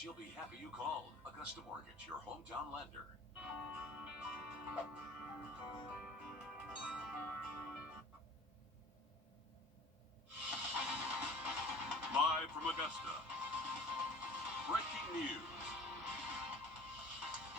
You'll be happy you called. Augusta Mortgage, your hometown lender. Live from Augusta, breaking news.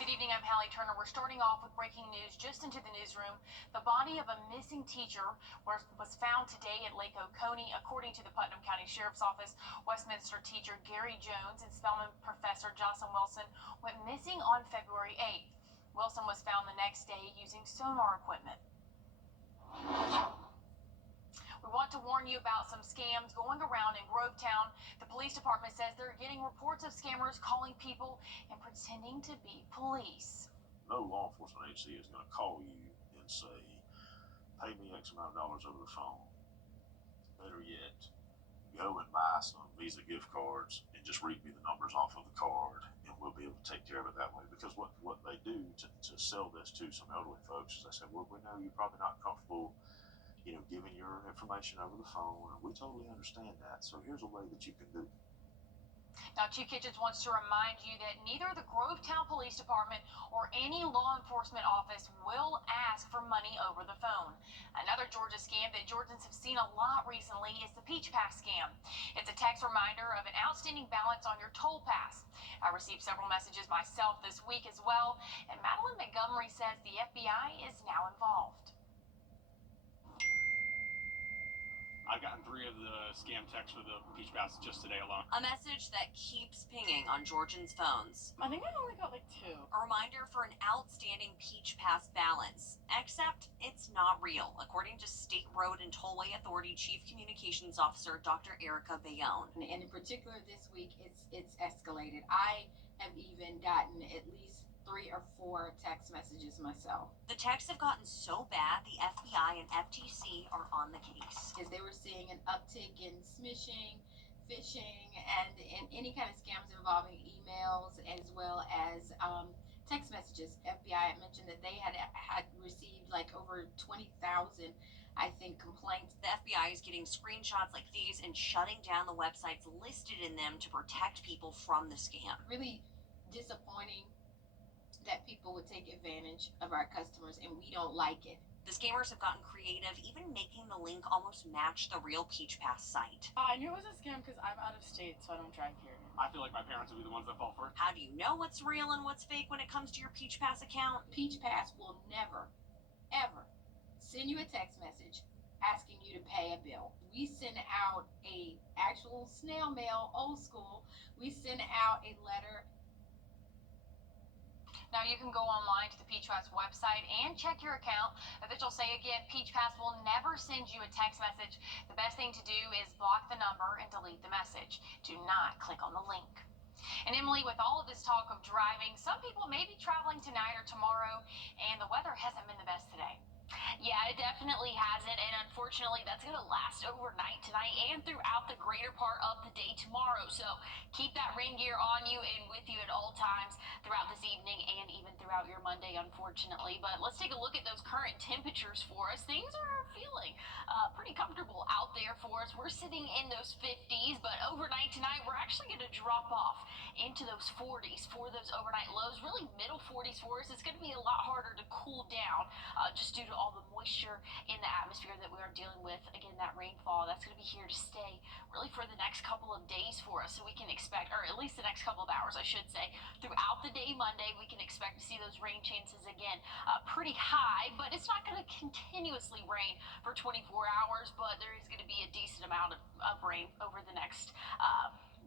Good evening, I'm Hallie Turner. We're starting off with breaking news just into the newsroom. The body of a missing teacher was found today at Lake Oconee. According to the Putnam County Sheriff's Office, Westminster teacher Gary Jones and Spelman professor Jocelyn Wilson went missing on February 8th. Wilson was found the next day using sonar equipment. We want to warn you about some scams going around in Grovetown. The police department says they're getting reports of scammers calling people and pretending to be police. No law enforcement agency is going to call you and say, pay me X amount of dollars over the phone. Better yet, go and buy some Visa gift cards and just read me the numbers off of the card, and we'll be able to take care of it that way. Because what they do to sell this to some elderly folks is they say, well, we know you're probably not comfortable giving your information over the phone, and we totally understand that. So here's a way that you can do it. Now, Chief Kitchens wants to remind you that neither the Grovetown Police Department or any law enforcement office will ask for money over the phone. Another Georgia scam that Georgians have seen a lot recently is the Peach Pass scam. It's a text reminder of an outstanding balance on your toll pass. I received several messages myself this week as well, and Madeline Montgomery says the FBI is now involved. I've gotten 3 of the scam texts for the Peach Pass just today alone. A message that keeps pinging on Georgians' phones. I think I only got like 2. A reminder for an outstanding Peach Pass balance. Except it's not real, according to State Road and Tollway Authority Chief Communications Officer Dr. Erica Bayonne. And in particular this week, it's escalated. I have even gotten at least 3 or 4 text messages myself. The texts have gotten so bad, the FBI and FTC are on the case. Because they were seeing an uptick in smishing, phishing, and in any kind of scams involving emails as well as text messages. FBI had mentioned that they had received like over 20,000, I think, complaints. The FBI is getting screenshots like these and shutting down the websites listed in them to protect people from the scam. Really disappointing that people would take advantage of our customers, and we don't like it. The scammers have gotten creative, even making the link almost match the real Peach Pass site. I knew it was a scam because I'm out of state, so I don't drive here. I feel like my parents would be the ones that fall for it. How do you know what's real and what's fake when it comes to your Peach Pass account? Peach Pass will never, ever send you a text message asking you to pay a bill. We send out a actual snail mail, old school. We send out a letter. Now, you can go online to the Peach Pass website and check your account. Officials say again, Peach Pass will never send you a text message. The best thing to do is block the number and delete the message. Do not click on the link. And Emily, with all of this talk of driving, some people may be traveling tonight or tomorrow, and the weather hasn't been the best today. Yeah, it definitely hasn't, and unfortunately that's going to last overnight tonight and throughout the greater part of the day tomorrow. So keep that rain gear on you and with you at all times throughout this evening and even throughout your Monday, unfortunately. But let's take a look at those current temperatures for us. Things are feeling pretty comfortable out there for us. We're sitting in those 50s, but overnight tonight we're actually going to drop off into those 40s for those overnight lows, really middle 40s for us. It's going to be a lot harder to cool down just due to all the moisture in the atmosphere that we are dealing with. Again, that rainfall, that's going to be here to stay really for the next couple of days for us. So we can expect, or at least the next couple of hours, I should say, throughout the day Monday, we can expect to see those rain chances again pretty high, but it's not going to continuously rain for 24 hours, but there is going to be a decent amount of rain over the next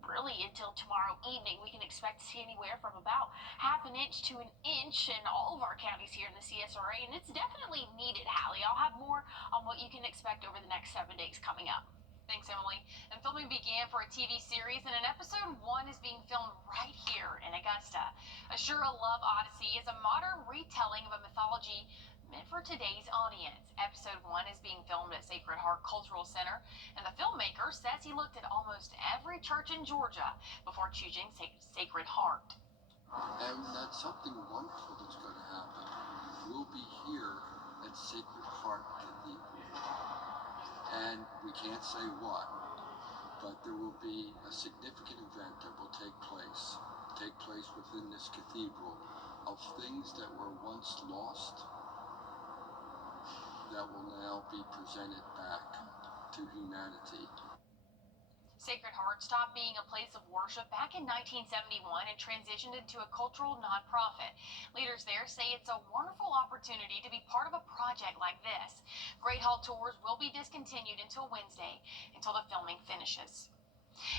really until tomorrow evening. We can expect to see anywhere from about half an inch to an inch in all of our counties here in the CSRA, and it's definitely needed, Hallie. I'll have more on what you can expect over the next 7 days coming up. Thanks, Emily. And filming began for a TV series, and an episode 1 is being filmed right here in Augusta. Ashura Love Odyssey is a modern retelling of a mythology meant for today's audience. Episode 1 is being filmed at Sacred Heart Cultural Center, and the filmmaker says he looked at almost every church in Georgia before choosing Sacred Heart. And that's something wonderful that's going to happen. We'll be here at Sacred Heart Cathedral, and we can't say what, but there will be a significant event that will take place take place within this cathedral of things that were once lost that will now be presented back to humanity. Sacred Heart stopped being a place of worship back in 1971 and transitioned into a cultural nonprofit. Leaders there say it's a wonderful opportunity to be part of a project like this. Great Hall tours will be discontinued until Wednesday, until the filming finishes.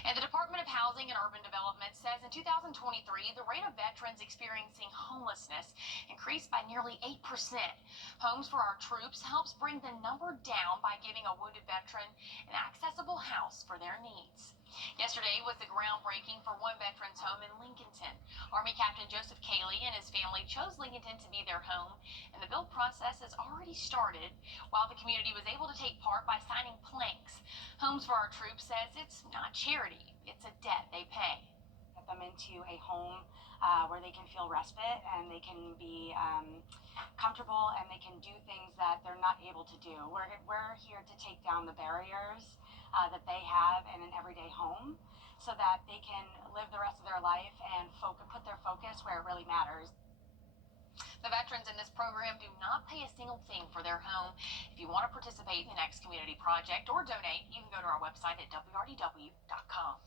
And the Department of Housing and Urban Development says in 2023, the rate of veterans experiencing homelessness increased by nearly 8%. Homes for Our Troops helps bring the number down by giving a wounded veteran an accessible house for their needs. Yesterday was the groundbreaking for one veteran's home in Lincolnton. Army Captain Joseph Cayley and his family chose Lincolnton to be their home, and the build process has already started, while the community was able to take part by signing planks. Homes for Our Troops says it's not charity, it's a debt they pay. Get them into a home where they can feel respite and they can be comfortable and they can do things that they're not able to do. We're here to take down the barriers that they have in an everyday home so that they can live the rest of their life and put their focus where it really matters. The veterans in this program do not pay a single thing for their home. If you want to participate in the next community project or donate, you can go to our website at wrdw.com.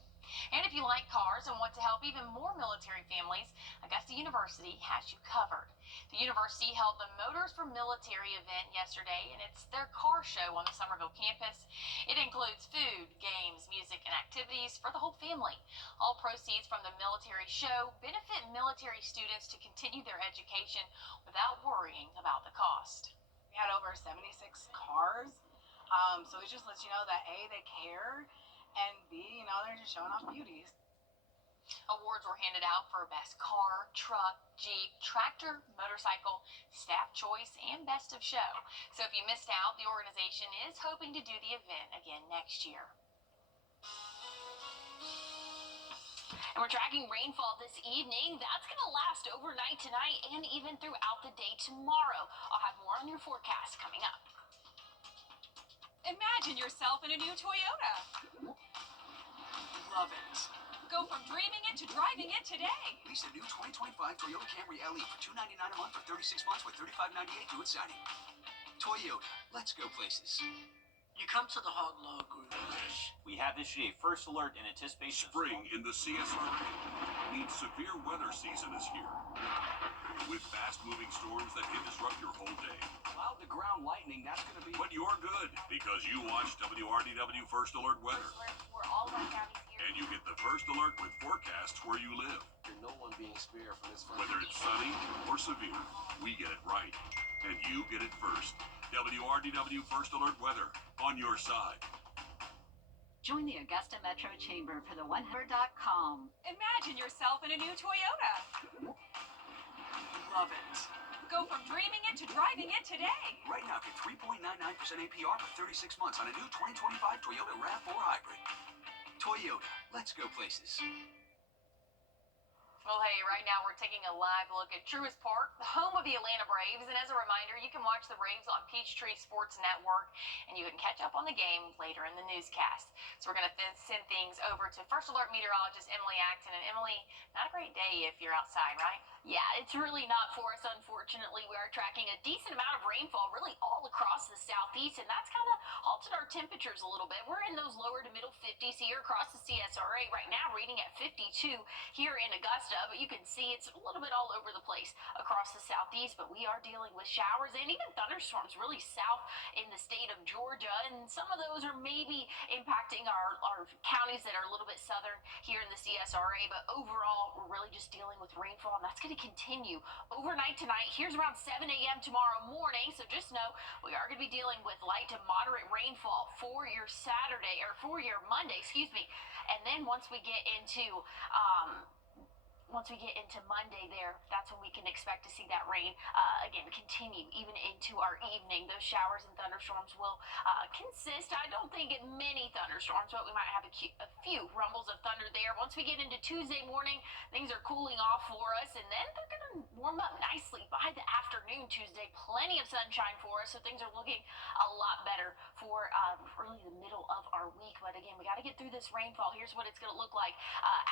And if you like cars and want to help even more military families, Augusta University has you covered. The university held the Motors for Military event yesterday, and it's their car show on the Somerville campus. It includes food, games, music, and activities for the whole family. All proceeds from the military show benefit military students to continue their education without worrying about the cost. We had over 76 cars, so it just lets you know that A, they care, and B, they're just showing off beauties. Awards were handed out for Best Car, Truck, Jeep, Tractor, Motorcycle, Staff Choice, and Best of Show. So if you missed out, the organization is hoping to do the event again next year. And we're tracking rainfall this evening. That's going to last overnight tonight and even throughout the day tomorrow. I'll have more on your forecast coming up. Imagine yourself in a new Toyota. Love it. Go from dreaming it to driving it today. Lease a new 2025 Toyota Camry LE for $299 a month for 36 months with $35.98 due at signing. Toyota, let's go places. You come to the Hog Log Group. We have issued a first alert in anticipation. Spring in the CSRA means severe weather season is here. With fast-moving storms that can disrupt your whole day. Cloud to ground lightning, that's going to be... But you're good, because you watch WRDW First Alert Weather. We're all our counties here. And you get the first alert with forecasts where you live. There's no one being spared from this first. Whether it's sunny or severe, we get it right. And you get it first. WRDW First Alert Weather, on your side. Join the Augusta Metro Chamber for the 100.com. Imagine yourself in a new Toyota. Love it. Go from dreaming it to driving it today. Right now, get 3.99% APR for 36 months on a new 2025 Toyota RAV4 Hybrid. Toyota, let's go places. Well, hey, right now we're taking a live look at Truist Park, the home of the Atlanta Braves. And as a reminder, you can watch the Braves on Peachtree Sports Network, and you can catch up on the game later in the newscast. So we're going to send things over to First Alert meteorologist Emily Acton. And Emily, not a great day if you're outside, right? Yeah, it's really not for us, unfortunately. We are tracking a decent amount of rainfall really all across the southeast, and that's kind of halted our temperatures a little bit. We're in those lower to middle 50s here across the CSRA right now, reading at 52 here in Augusta, but you can see it's a little bit all over the place across the southeast, but we are dealing with showers and even thunderstorms really south in the state of Georgia, and some of those are maybe impacting our counties that are a little bit southern here in the CSRA, but overall, we're really just dealing with rainfall, and that's going to continue overnight tonight. Here's around 7 a.m. tomorrow morning, so just know we are going to be dealing with light to moderate rainfall for your Saturday, or for your Monday, excuse me. And then once we get into Monday there, that's when we can expect to see that rain again continue even into our evening. Those showers and thunderstorms will consist, I don't think, in many thunderstorms, but we might have a few rumbles of thunder there. Once we get into Tuesday morning, things are cooling off for us, and then they're going to warm up nicely by the afternoon Tuesday. Plenty of sunshine for us, so things are looking a lot better for really the middle of our week. But again, we got to get through this rainfall. Here's what it's going to look like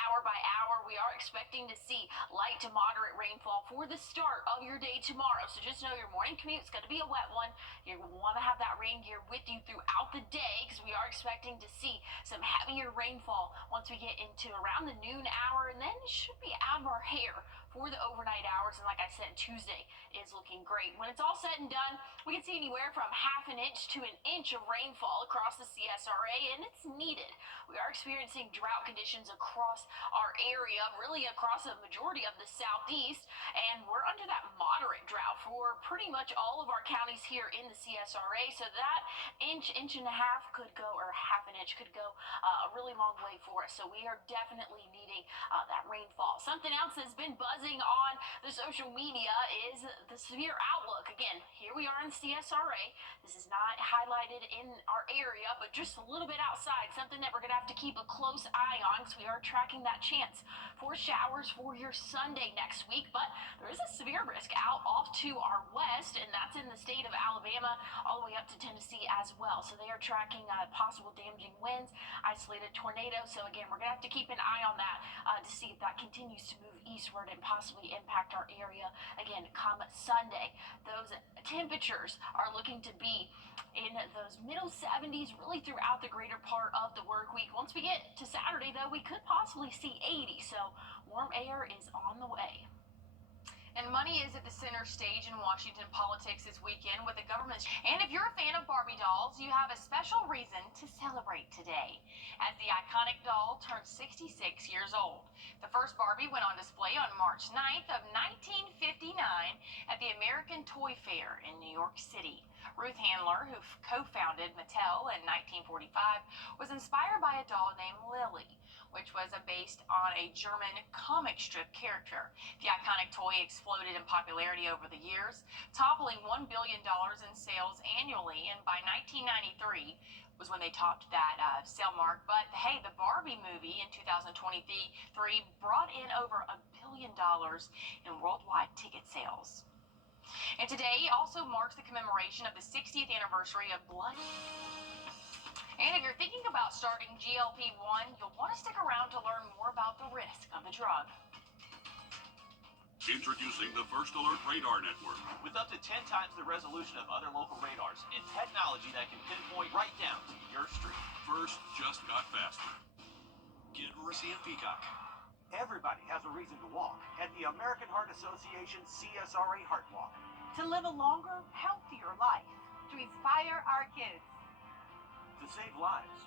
hour by hour. We are expecting expecting to see light to moderate rainfall for the start of your day tomorrow. So just know your morning commute is going to be a wet one. You want to have that rain gear with you throughout the day because we are expecting to see some heavier rainfall once we get into around the noon hour, and then it should be out of our hair for the overnight hours. And like I said, Tuesday is looking great. When it's all said and done, we can see anywhere from half an inch to an inch of rainfall across the CSRA, and it's needed. We are experiencing drought conditions across our area, really across a majority of the southeast, and we're under that moderate drought for pretty much all of our counties here in the CSRA. So that inch and a half could go, or half an inch could go a really long way for us. So we are definitely needing that rainfall. Something else that's been buzzing on the social media is the severe outlook. Again, here we are in the CSRA. This is not highlighted in our area, but just a little bit outside, something that we're going to have to keep a close eye on because we are tracking that chance for showers for your Sunday next week. But there is a severe risk out off to our west, and that's in the state of Alabama all the way up to Tennessee as well. So they are tracking possible damaging winds, isolated tornadoes. So again, we're going to have to keep an eye on that to see if that continues to move eastward and possibly impact our area again come Sunday. Those temperatures are looking to be in those middle 70s really throughout the greater part of the work week. Once we get to Saturday, though, we could possibly see 80, so warm air is on the way. And money is at the center stage in Washington politics this weekend with the government. And if you're a fan of Barbie dolls, you have a special reason to celebrate today, as the iconic doll turns 66 years old. The first Barbie went on display on March 9th of 1959 at the American Toy Fair in New York City. Ruth Handler, who co-founded Mattel in 1945, was inspired by a doll named Lily, which was based on a German comic strip character. The iconic toy exploded in popularity over the years, toppling $1 billion in sales annually, and by 1993 was when they topped that sale mark. But hey, the Barbie movie in 2023 brought in over $1 billion in worldwide ticket sales. And today also marks the commemoration of the 60th anniversary of blood. And if you're thinking about starting GLP-1, you'll want to stick around to learn more about the risk of the drug. Introducing the First Alert Radar Network. With up to 10 times the resolution of other local radars and technology that can pinpoint right down to your street. First just got faster. Get Rissy and Peacock. Everybody has a reason to walk at the American Heart Association CSRA Heart Walk. To live a longer, healthier life. To inspire our kids. To save lives.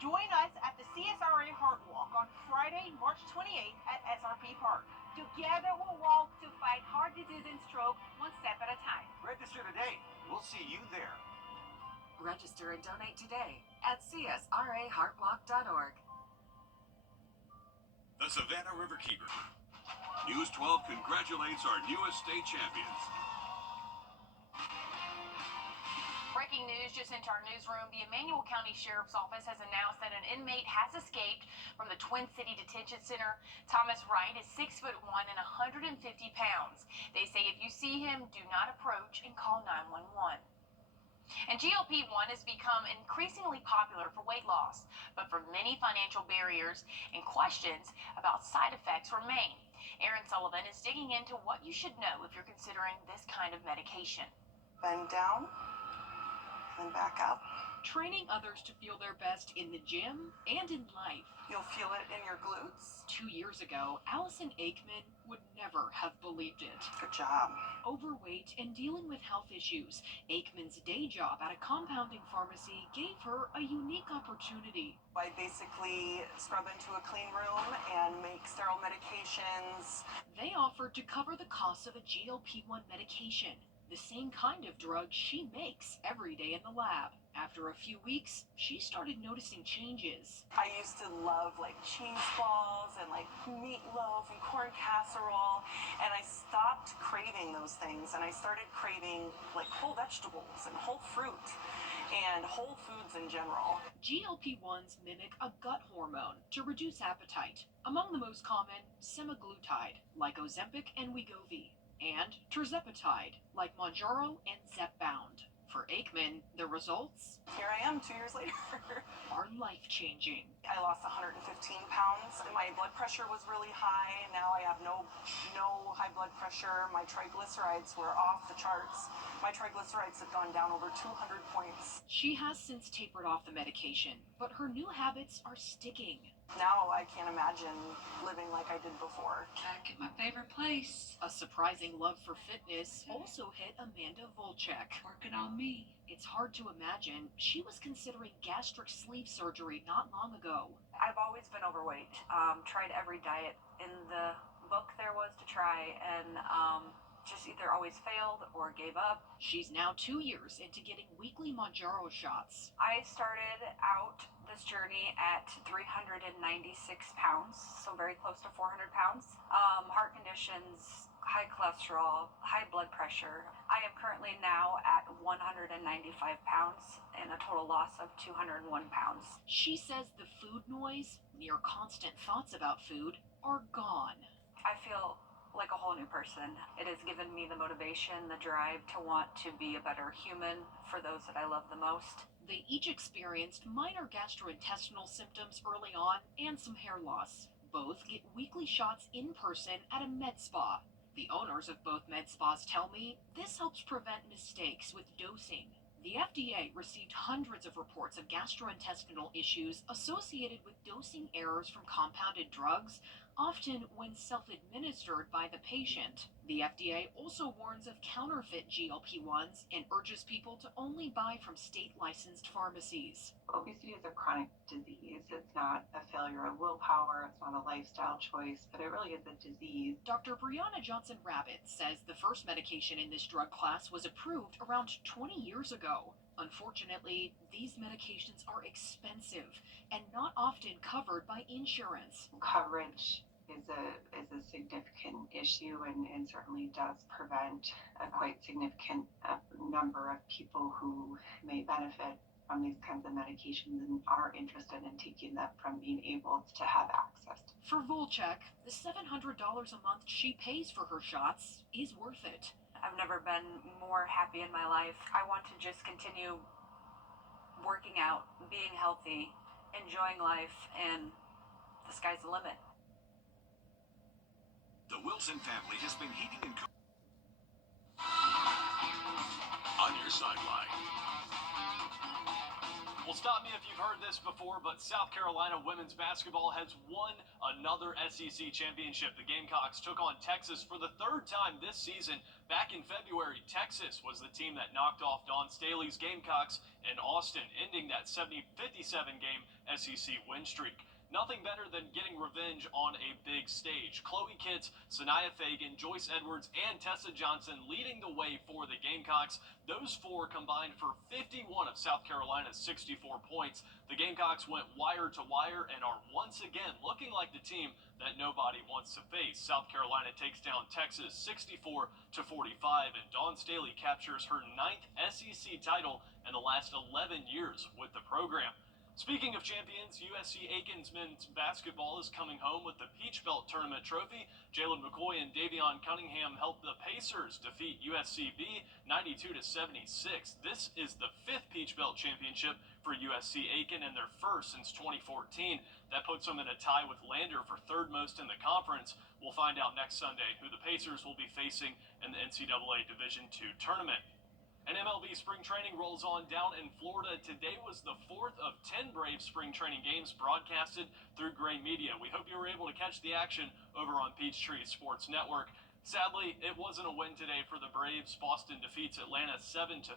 Join us at the CSRA Heart Walk on Friday, March 28th at SRP Park. Together we'll walk to fight heart disease and stroke one step at a time. Register today. We'll see you there. Register and donate today at csraheartwalk.org. The Savannah Riverkeeper. News 12 congratulates our newest state champions. Breaking news just into our newsroom. The Emmanuel County Sheriff's Office has announced that an inmate has escaped from the Twin City Detention Center. Thomas Wright is 6'1" and 150 pounds. They say if you see him, do not approach and call 911. And GLP-1 has become increasingly popular for weight loss, but for many financial barriers and questions about side effects remain. Aaron Sullivan is digging into what you should know if you're considering this kind of medication. Bend down. And back up. Training others to feel their best in the gym and in life. You'll feel it in your glutes. 2 years ago, Allison Aikman would never have believed it. Good job. Overweight and dealing with health issues, Aikman's day job at a compounding pharmacy gave her a unique opportunity. I basically scrub into a clean room and make sterile medications. They offered to cover the cost of a GLP-1 medication, the same kind of drug she makes every day in the lab. After a few weeks, she started noticing changes. I used to love cheese balls and meatloaf and corn casserole, and I stopped craving those things, and I started craving whole vegetables and whole fruit and whole foods in general. GLP-1s mimic a gut hormone to reduce appetite. Among the most common, semaglutide, like Ozempic and Wegovy, and tirzepatide, like Mounjaro and Zepbound. For Aikman, the results Here I am 2 years later. are life-changing. I lost 115 pounds. My blood pressure was really high. Now I have no high blood pressure. My triglycerides were off the charts. My triglycerides had gone down over 200 points. She has since tapered off the medication, but her new habits are sticking. Now I can't imagine living like I did before. Back at my favorite place. A surprising love for fitness also hit Amanda Volchek. Working on me. It's hard to imagine she was considering gastric sleeve surgery not long ago. I've always been overweight. Tried every diet in the book there was to try, and just either always failed or gave up. She's now 2 years into getting weekly Mounjaro shots. I started out this journey at 396 pounds, so very close to 400 pounds. Heart conditions, high cholesterol, high blood pressure. I am currently now at 195 pounds and a total loss of 201 pounds. She says the food noise, near constant thoughts about food, are gone. I feel like a whole new person. It has given me the motivation, the drive to want to be a better human for those that I love the most. They each experienced minor gastrointestinal symptoms early on and some hair loss. Both get weekly shots in person at a med spa. The owners of both med spas tell me this helps prevent mistakes with dosing. The FDA received hundreds of reports of gastrointestinal issues associated with dosing errors from compounded drugs, often when self-administered by the patient. The FDA also warns of counterfeit GLP-1s and urges people to only buy from state-licensed pharmacies. Obesity is a chronic disease. It's not a failure of willpower, it's not a lifestyle choice, but it really is a disease. Dr. Brianna Johnson-Rabbit says the first medication in this drug class was approved around 20 years ago. Unfortunately, these medications are expensive and not often covered by insurance. Coverage is a significant issue and certainly does prevent a quite significant number of people who may benefit from these kinds of medications and are interested in taking them from being able to have access. For Volchek, the $700 a month she pays for her shots is worth it. I've never been more happy in my life. I want to just continue working out, being healthy, enjoying life, and the sky's the limit. The Wilson family has been heating and cooling on your sideline. Well, stop me if you've heard this before, but South Carolina women's basketball has won another SEC championship. The Gamecocks took on Texas for the third time this season. Back in February, Texas was the team that knocked off Dawn Staley's Gamecocks in Austin, ending that 57-game SEC win streak. Nothing better than getting revenge on a big stage. Chloe Kitts, Sanaya Fagan, Joyce Edwards, and Tessa Johnson leading the way for the Gamecocks. Those four combined for 51 of South Carolina's 64 points. The Gamecocks went wire to wire and are once again looking like the team that nobody wants to face. South Carolina takes down Texas 64-45, and Dawn Staley captures her 9th SEC title in the last 11 years with the program. Speaking of champions, USC Aiken's men's basketball is coming home with the Peach Belt Tournament trophy. Jalen McCoy and Davion Cunningham helped the Pacers defeat USCB 92-76. This is the 5th Peach Belt championship for USC Aiken and their first since 2014. That puts them in a tie with Lander for 3rd most in the conference. We'll find out next Sunday who the Pacers will be facing in the NCAA Division II tournament. And MLB spring training rolls on down in Florida. Today was the 4th of 10 Braves spring training games broadcasted through Gray Media. We hope you were able to catch the action over on Peachtree Sports Network. Sadly, it wasn't a win today for the Braves. Boston defeats Atlanta 7-3.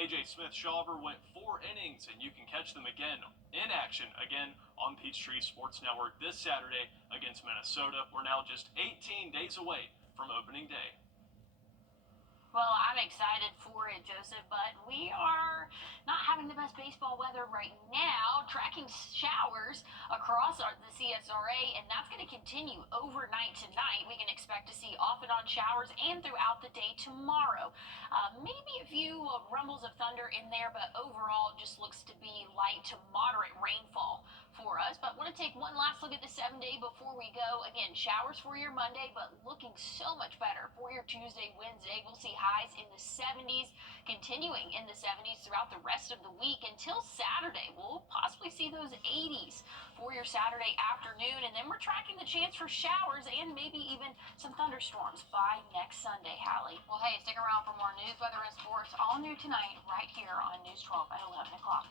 A.J. Smith-Shawver went 4 innings, and you can catch them again in action again on Peachtree Sports Network this Saturday against Minnesota. We're now just 18 days away from opening day. Well, I'm excited for it, Joseph, but we are not having the best baseball weather right now. Tracking showers across the CSRA, and that's going to continue overnight tonight. We can expect to see off and on showers and throughout the day tomorrow. Maybe a few rumbles of thunder in there, but overall it just looks to be light to moderate rainfall for us. But want to take one last look at the 7-day before we go. Again, showers for your Monday, but looking so much better for your Tuesday, Wednesday. We'll see highs in the 70s, continuing in the 70s throughout the rest of the week until Saturday. We'll possibly see those 80s for your Saturday afternoon, and then we're tracking the chance for showers and maybe even some thunderstorms by next Sunday, Hallie. Well, hey, stick around for more news, weather, and sports, all new tonight right here on News 12 at 11 o'clock.